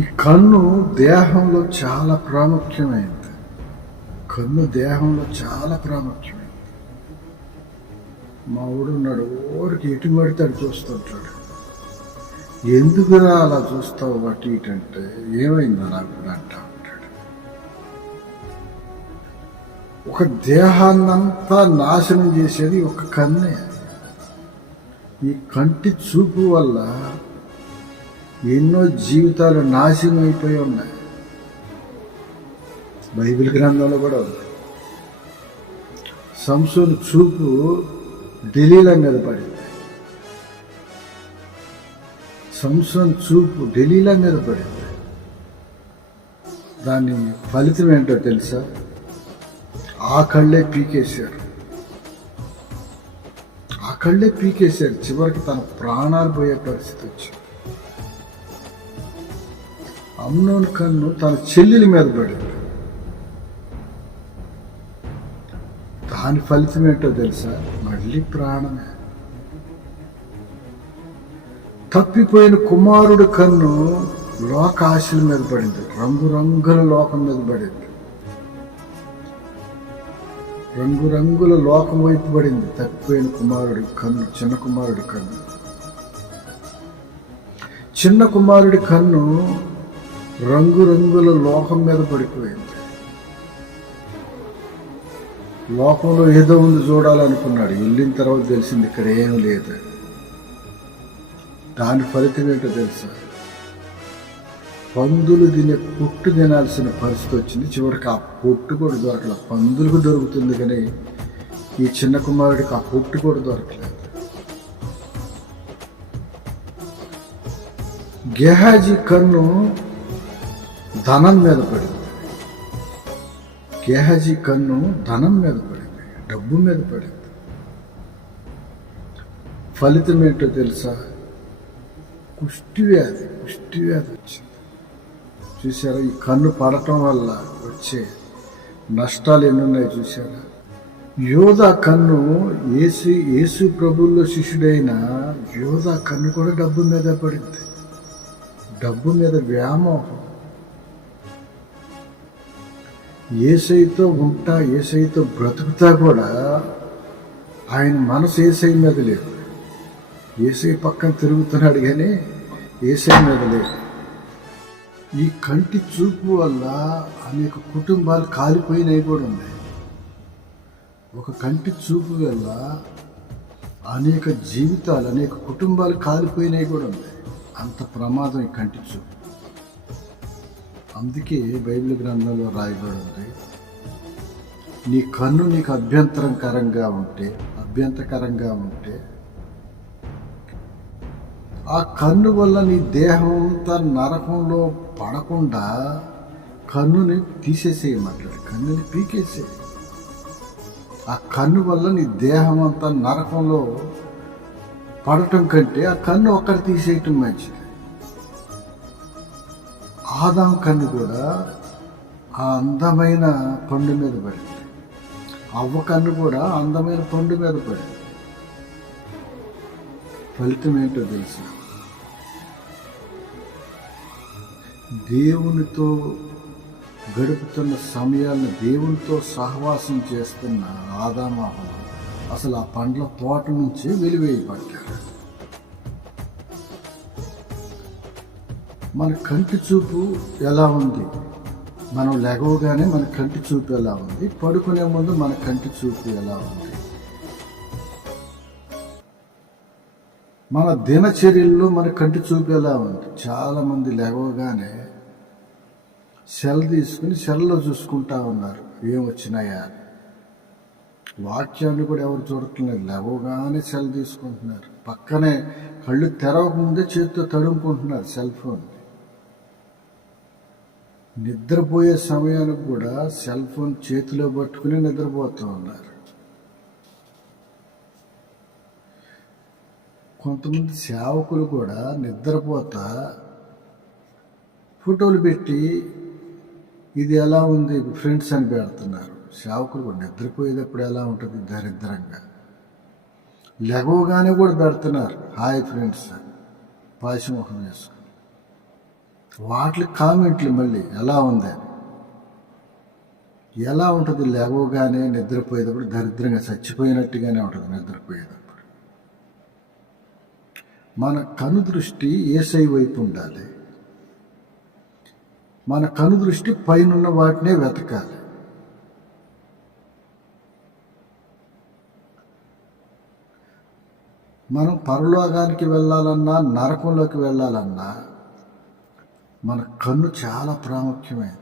ఈ కన్ను దేహంలో చాలా ప్రాముఖ్యమైనది. కన్ను దేహంలో చాలా ప్రాముఖ్యమైనది. మా ఊడున్నాడు, ఊరికి ఎటు పడితే చూస్తుంటాడు. ఎందుకురా అలా చూస్తావు అటు ఇటు అంటే, ఏమైందా నాకు అంటా ఉంటాడు. ఒక దేహాన్నంతా నాశనం చేసేది ఒక కన్నే. ఈ కంటి చూపు వల్ల ఎన్నో జీవితాలు నాశనం అయిపోయి ఉన్నాయి. బైబిల్ గ్రంథంలో కూడా ఉంది. సంసోను చూపు ఢిల్లీల మీద పడింది. సంసోను చూపు ఢిల్లీల మీద పడింది. దాని ఫలితం ఏంటో తెలుసా? ఆ కళ్ళే పీకేశారు. ఆ కళ్ళే పీకేశారు. చివరికి తన ప్రాణాలు పోయే పరిస్థితి వచ్చింది. అమ్నోను కన్ను తన చెల్లెల మీద పడింది. దాని ఫలితం ఏంటో తెలుసా? మళ్ళీ ప్రాణమే. తప్పిపోయిన కుమారుడు కన్ను లోక ఆశల మీద పడింది. రంగురంగుల లోకం మీద పడింది. రంగురంగుల లోకం వైపు పడింది తప్పిపోయిన కుమారుడి కన్ను. చిన్న కుమారుడి కన్ను. చిన్న కుమారుడి కన్ను రంగురంగుల లోకం మీద పడిపోయింది. లోకంలో ఏదో ఉంది చూడాలనుకున్నాడు. వెళ్ళిన తర్వాత తెలిసింది ఇక్కడ ఏమీ లేదు. దాని ఫలితం ఏంటో తెలుసా? పందులు తినే పొట్టు తినాల్సిన పరిస్థితి వచ్చింది. చివరికి ఆ పొట్టు కూడా దొరకలేదు. పందులకు దొరుకుతుంది కానీ ఈ చిన్న కుమారుడికి ఆ పొట్టు కూడా దొరకలేదు. గెహాజీ కన్ను ధనం మీద పడింది. గెహాజీ కన్ను ధనం మీద పడింది, డబ్బు మీద పడింది. ఫలితం ఏంటో తెలుసా? కుష్టివ్యాధి వచ్చింది. చూసారా? ఈ కన్ను పడటం వల్ల వచ్చే నష్టాలు ఎన్నున్నాయి చూసారా? యోధా కన్ను యేసు ప్రభువుల్లో శిష్యుడైన యోధా కన్ను కూడా డబ్బు మీద పడింది. డబ్బు మీద వ్యామోహం. యేసయ్యతో ఉంటా, యేసయ్యతో బ్రతుకుతా కూడా ఆయన మనసు యేసయ్య మీద లేదు. యేసయ్య పక్కన తిరుగుతున్నాడు కానీ యేసయ్య మీద లేదు. ఈ కంటి చూపు వల్ల అనేక కుటుంబాలు కాలిపోయినవి కూడా ఉన్నాయి. ఒక కంటి చూపు వల్ల అనేక జీవితాలు, అనేక కుటుంబాలు కాలిపోయినవి కూడా ఉన్నాయి. అంత ప్రమాదం ఈ కంటి చూపు. అందుకే బైబిల్ గ్రంథంలో రాయబడి ఉంది, నీ కన్ను నీకు అభ్యంతరకరంగా ఉంటే ఆ కన్ను వల్ల నీ దేహం అంతా నరకంలో పడకుండా కన్నుని తీసేసేయమంటాడు. కన్నుని పీకేసేయి. ఆ కన్ను వల్ల నీ దేహం అంతా నరకంలో పడటం కంటే ఆ కన్ను ఒక్కటి తీసేయటం మంచిది. ఆదాం కన్ను కూడా ఆ అందమైన పండు మీద పడింది. అవ్వ కన్ను కూడా అందమైన పండు మీద పడింది. ఫలితం ఏంటో తెలుసు? దేవునితో గడుపుతున్న సమయాలను, దేవునితో సహవాసం చేస్తున్న ఆదాము అవ్వ అసలు ఆ పండ్ల తోట నుంచి వెలివేయబడ్డారు. మన కంటి చూపు ఎలా ఉంది? మనం లెగవగానే మన కంటి చూపు ఎలా ఉంది? పడుకునే ముందు మన కంటి చూపు ఎలా ఉంది? మన దినచర్యల్లో మన కంటి చూపు ఎలా ఉంది? చాలామంది లెగవగానే సెల్ తీసుకుని సెల్లో చూసుకుంటా ఉన్నారు, ఏమొచ్చినాయా అని. వాక్యాన్ని కూడా ఎవరు చూడట్లేదు. లెగవగానే సెల్ తీసుకుంటున్నారు. పక్కనే కళ్ళు తెరవకముందే చేతితో తడుముకుంటున్నారు సెల్ ఫోన్. నిద్రపోయే సమయానికి కూడా సెల్ ఫోన్ చేతిలో పట్టుకుని నిద్రపోతూ ఉన్నారు. కొంతమంది సేవకులు కూడా నిద్రపోతా ఫోటోలు పెట్టి ఇది ఎలా ఉంది ఫ్రెండ్స్ అని పెడుతున్నారు. సేవకులు కూడా నిద్రపోయేటప్పుడు ఎలా ఉంటుంది దరిద్రంగా. లెగవగానే కూడా పెడుతున్నారు హాయ్ ఫ్రెండ్స్ అని, పాయసముఖం వేసుకుని. వాటికి కామెంట్లు మళ్ళీ ఎలా ఉంది అని. ఎలా ఉంటుంది లేవగానే నిద్రపోయేటప్పుడు దరిద్రంగా చచ్చిపోయినట్టుగానే ఉంటుంది నిద్రపోయేటప్పుడు. మన కనుదృష్టి యేసై వైపు ఉండాలి. మన కనుదృష్టి పైనున్న వాటినే వెతకాలి. మనం పరలోకానికి వెళ్ళాలన్నా నరకంలోకి వెళ్ళాలన్నా మన కన్ను చాలా ప్రాముఖ్యమైనది.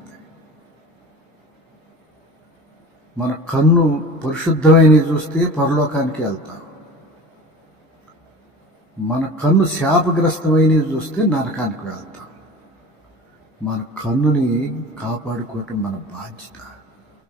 మన కన్ను పరిశుద్ధమైనవి చూస్తే పరలోకానికి వెళ్తాం. మన కన్ను శాపగ్రస్తమైనవి చూస్తే నరకానికి వెళ్తాం. మన కన్నుని కాపాడుకోవటం మన బాధ్యత.